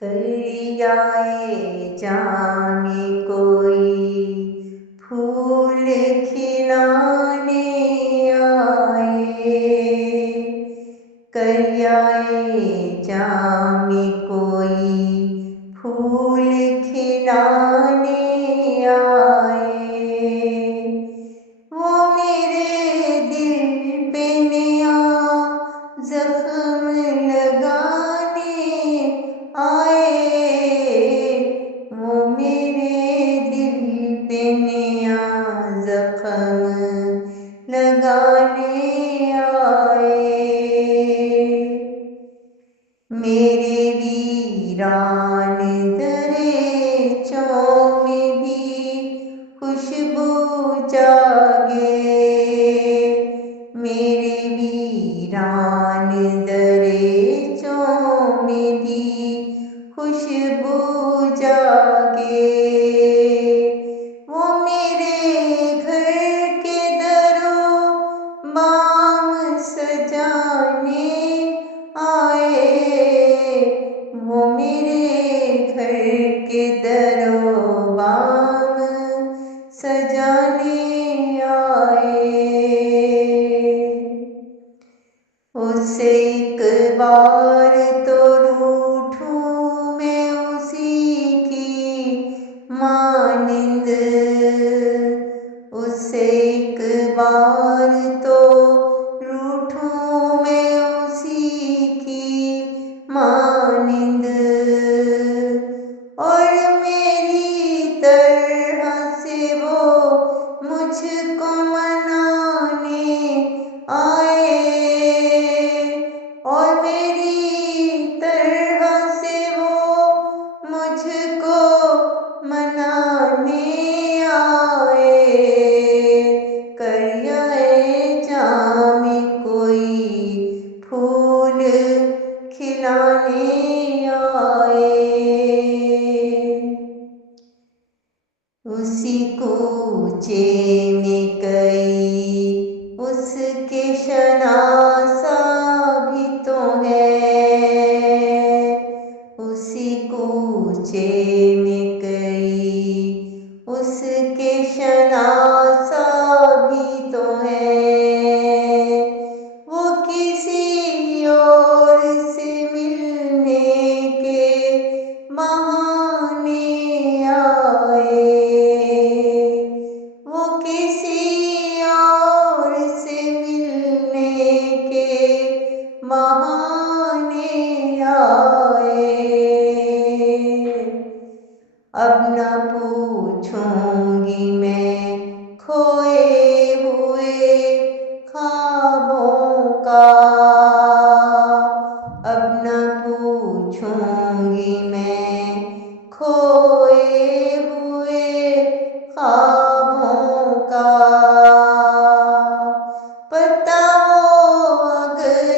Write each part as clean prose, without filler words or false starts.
करियाए जाने कोई फूल खिलाने आए। करियाए जाने कोई फूल खिलाने आए। वो मेरे दिल पे नया जख्म लगाने आए। वो मेरे दिल पे नया जख्म लगाने आए। मेरे वीरान दरेचों में भी खुशबू जागे। मेरे वीरान दरेचों में भी खुशबू जागे। वो मेरे घर के दरों बाम सजाने आए। वो मेरे घर के दरों बाम सजाने आए। उससे एक बार तो रूठूं मैं उसी की मानिंद। उससे एक बार तो रूठूं मैं उसी की मानिंद। और मेरी तरह से वो मुझको मनाने आए। और मेरी तरह से वो मुझको मनाने आए। करियाए जामे कोई फूल खिलाने आए। उसी कूचे में कई उसके शनासा भी तो है। उसी कूचे में कई उसके शनासा भी तो है। वो किसी और से मिलने के बहाने आए। वो किसी और से मिलने के बहाने आए। अब न पूछूंगी मैं खोए हुए ख्वाबों का। अब न पूछूंगी मैं खोए हुए ख्वाबों का। पता हो अगर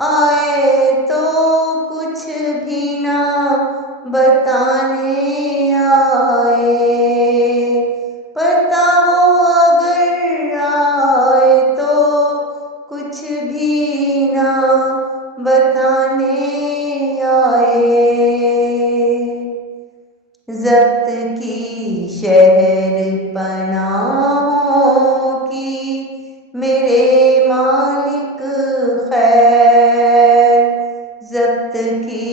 आए तो कुछ भी ना बताने आए। पता हो अगर आए तो कुछ भी ना बताने आए। ज़ब्त की शहर पनाहों की मेरे मालिक खैर। ज़ब्त की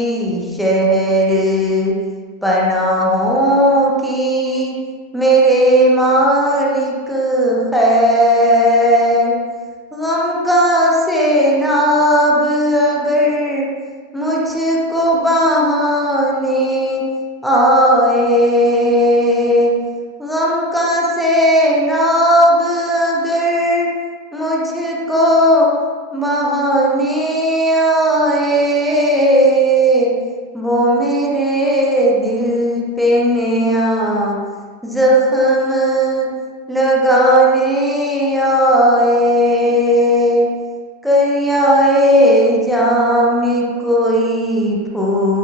शहर पनाहों की मेरे मालिक खैर। गम का सैलाब अगर मुझको बहाने आए। गम का सैलाब अगर मुझको बहाने आए। वो मेरे दिल पे नया जख्म लगाने आए। करियाए जामे कोई फूल